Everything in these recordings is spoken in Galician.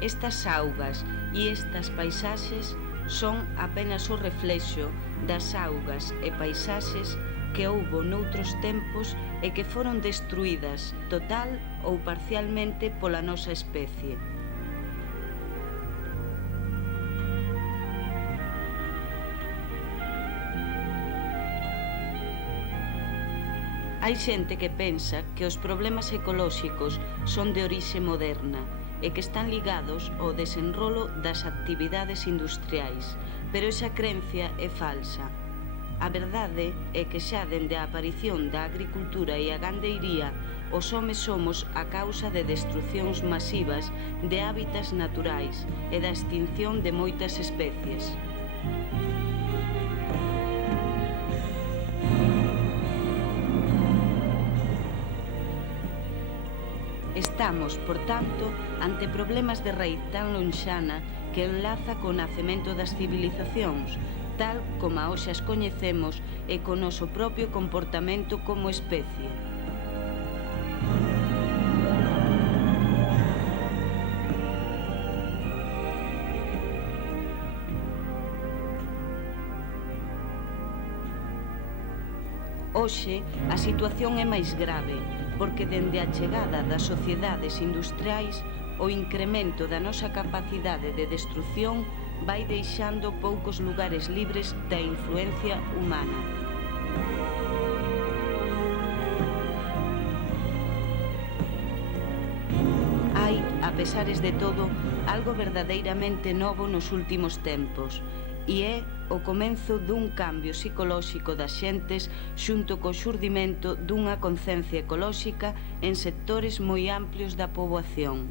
Estas augas e estas paisaxes son apenas o reflexo das augas e paisaxes que houbo noutros tempos e que foron destruídas total ou parcialmente pola nosa especie. Hai xente que pensa que os problemas ecolóxicos son de orixe moderna e que están ligados ao desenrolo das actividades industriais, pero esa creencia é falsa. A verdade é que xa dende a aparición da agricultura e a gandeiría, os homes somos a causa de destrucións masivas de hábitats naturais e da extinción de moitas especies. Estamos, por tanto, ante problemas de raíz tan lonxana que enlaza co nacemento das civilizacións, tal como a hoxe as coñecemos e co noso propio comportamento como especie. Hoxe, a situación é máis grave, porque dende a chegada das sociedades industriais, o incremento da nosa capacidade de destrución vai deixando poucos lugares libres da influencia humana. Hai, a pesares de todo, algo verdadeiramente novo nos últimos tempos, e é o comenzo dun cambio psicolóxico das xentes xunto co xurdimento dunha conciencia ecolóxica en sectores moi amplios da poboación.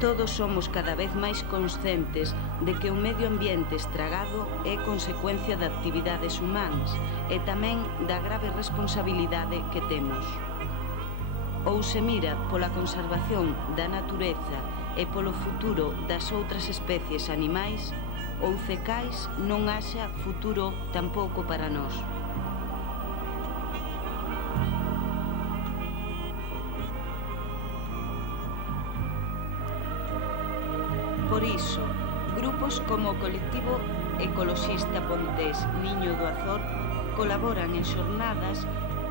Todos somos cada vez máis conscientes de que o medio ambiente estragado é consecuencia de actividades humanas e tamén da grave responsabilidade que temos. Ou se mira pola conservación da natureza e polo futuro das outras especies animais, ou cecais non haxa futuro tampouco para nós. Por iso, grupos como o colectivo ecoloxista pontés Niño do Azor colaboran en xornadas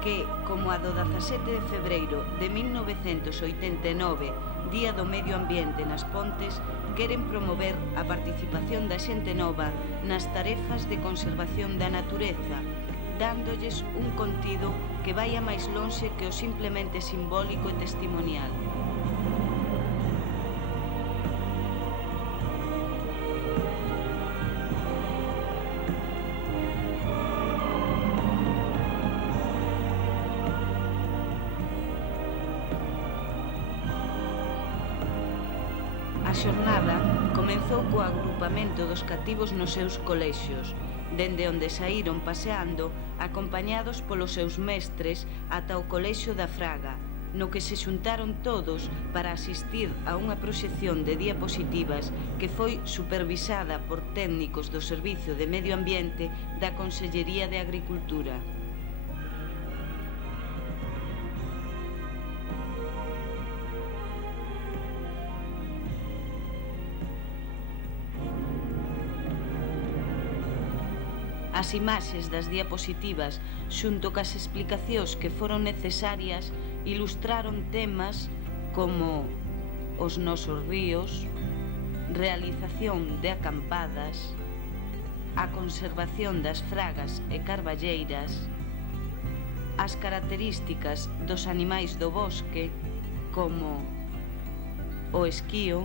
que, como a do 17 de febreiro de 1989, Día do Medio Ambiente nas Pontes, queren promover a participación da xente nova nas tarefas de conservación da natureza, dándolles un contido que vai a máis lonxe que o simplemente simbólico e testimonial. A xornada comezou co agrupamento dos cativos nos seus colexios, dende onde saíron paseando acompañados polos seus mestres ata o colexio da Fraga, no que se xuntaron todos para asistir a unha proxección de diapositivas que foi supervisada por técnicos do Servicio de Medio Ambiente da Consellería de Agricultura. As imaxes das diapositivas, xunto cas explicacións que foron necesarias, ilustraron temas como os nosos ríos, realización de acampadas, a conservación das fragas e carballeiras, as características dos animais do bosque, como o esquío,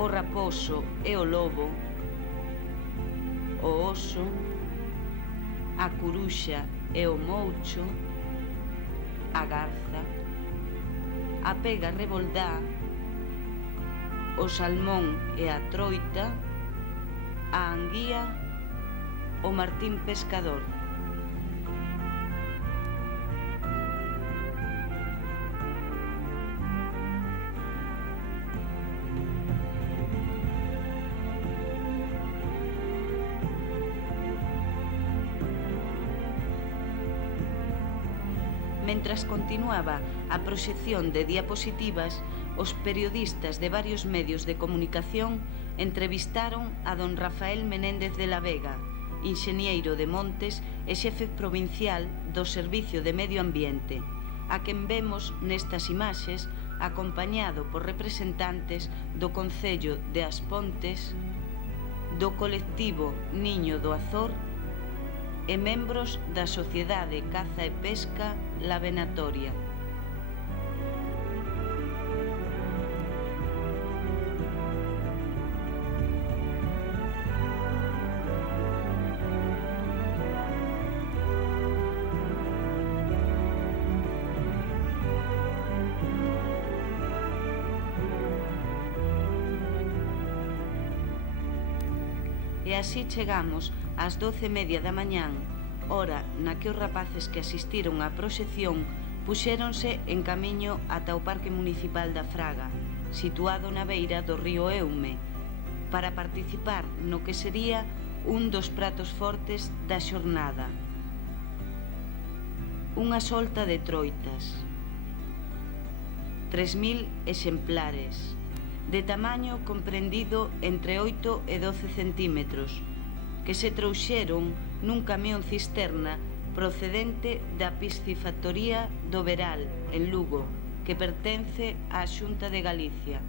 o raposo e o lobo, o oso, a curuxa e o moucho, a garza, a pega reboldá, o salmón e a troita, a anguía, o martín pescador. Mentras continuaba a proxección de diapositivas, os periodistas de varios medios de comunicación entrevistaron a don Rafael Menéndez de la Vega, enxeñeiro de Montes e xefe provincial do Servicio de Medio Ambiente, a quen vemos nestas imaxes acompañado por representantes do Concello de As Pontes, do colectivo Niño do Azor e membros da Sociedade Caza e Pesca La Venatoria. E así chegamos ás 12:30 da mañán, hora na que os rapaces que asistiron á proxección puxéronse en camiño ata o Parque Municipal da Fraga, situado na beira do río Eume, para participar no que sería un dos pratos fortes da xornada. Unha solta de troitas. 3.000 exemplares, de tamaño comprendido entre 8 e 12 centímetros, que se trouxeron nun camión cisterna procedente da piscifactoría do Veral, en Lugo, que pertence á Xunta de Galicia.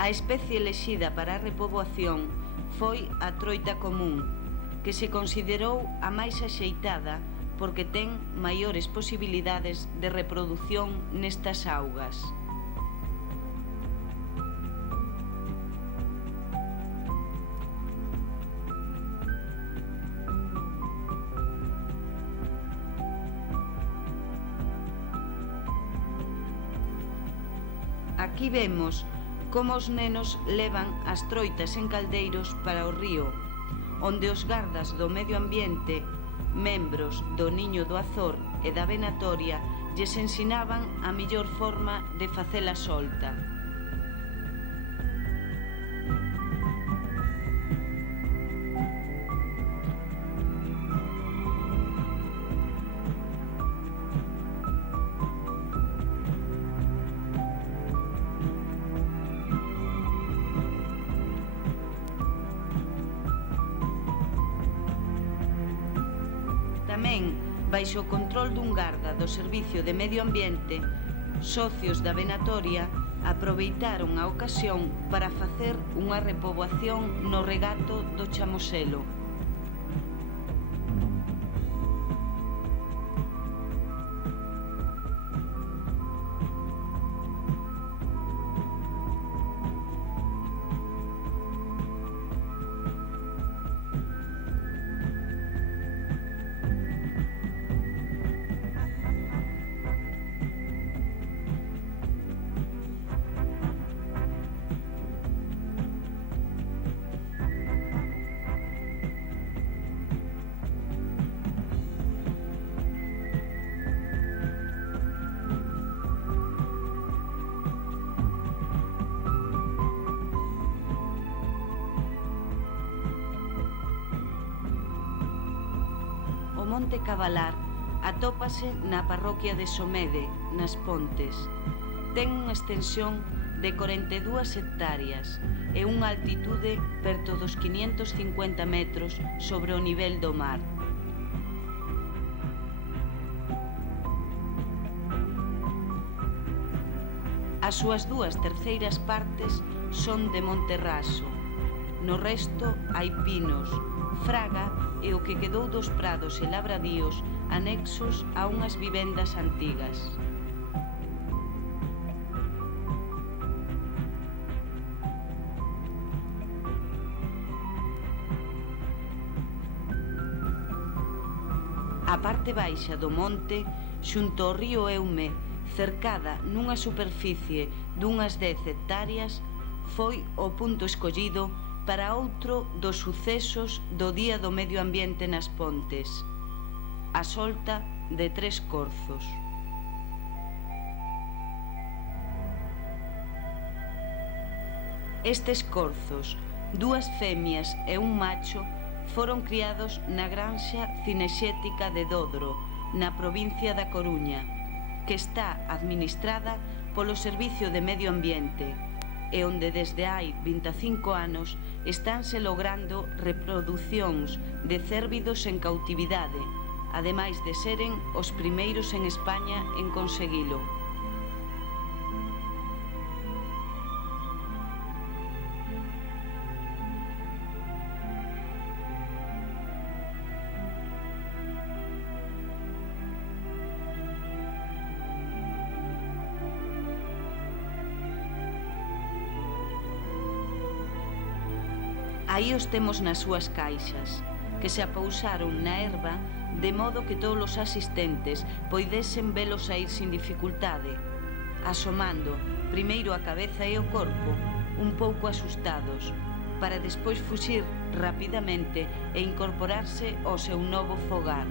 A especie elexida para a repoboación foi a troita común, que se considerou a máis axeitada porque ten maiores posibilidades de reprodución nestas augas. Aquí vemos como os nenos levan as troitas en caldeiros para o río, onde os gardas do medio ambiente, membros do Niño do Azor e da Venatoria, lles ensinaban a mellor forma de facela solta. Tamén, baixo o control dun garda do Servicio de Medio Ambiente, socios da Venatoria aproveitaron a ocasión para facer unha repoboación no regato do Chamoselo. O Monte Cabalar atópase na parroquia de Somede, nas Pontes. Ten unha extensión de 42 hectáreas e unha altitude perto dos 550 metros sobre o nivel do mar. As súas 2/3 partes son de monte raso. No resto hai pinos, fraga e o que quedou dos prados e labradíos anexos a unhas vivendas antigas. A parte baixa do monte, xunto ao río Eume, cercada nunha superficie dunhas 10 hectáreas, foi o punto escollido para outro dos sucesos do Día do Medio Ambiente nas Pontes, a solta de 3 corzos. Estes corzos, 2 femias e un macho, foron criados na granxa cinexética de Dodro, na provincia da Coruña, que está administrada polo Servicio de Medio Ambiente, e onde desde hai 25 anos estánse logrando reproducións de cérvidos en cautividade, ademais de seren os primeiros en España en conseguilo. Aí os temos nas súas caixas, que se apousaron na herba de modo que todos os asistentes poidesen velos saír sin dificultade, asomando primeiro a cabeza e o corpo, un pouco asustados, para despois fuxir rapidamente e incorporarse ao seu novo fogar.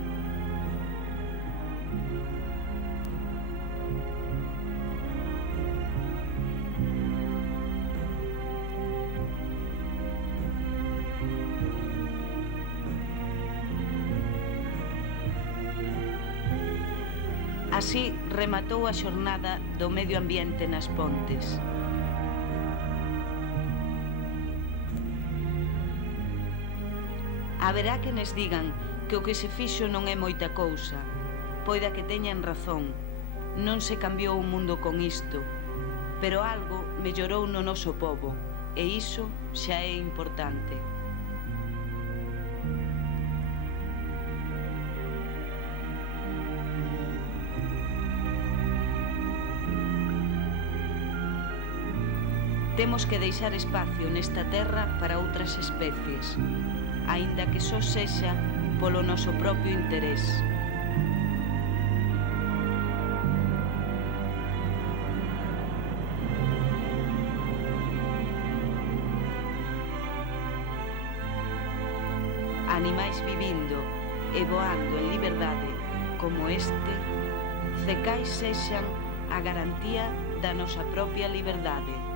Así rematou a xornada do medio ambiente nas Pontes. Haberá que nes digan que o que se fixo non é moita cousa. Poida que teñan razón. Non se cambiou o mundo con isto, pero algo mellorou no noso pobo, e iso xa é importante. Temos que deixar espacio nesta terra para outras especies, aínda que só sexa polo noso propio interés. Animais vivindo e voando en liberdade como este, cecais sexan a garantía da nosa propia liberdade.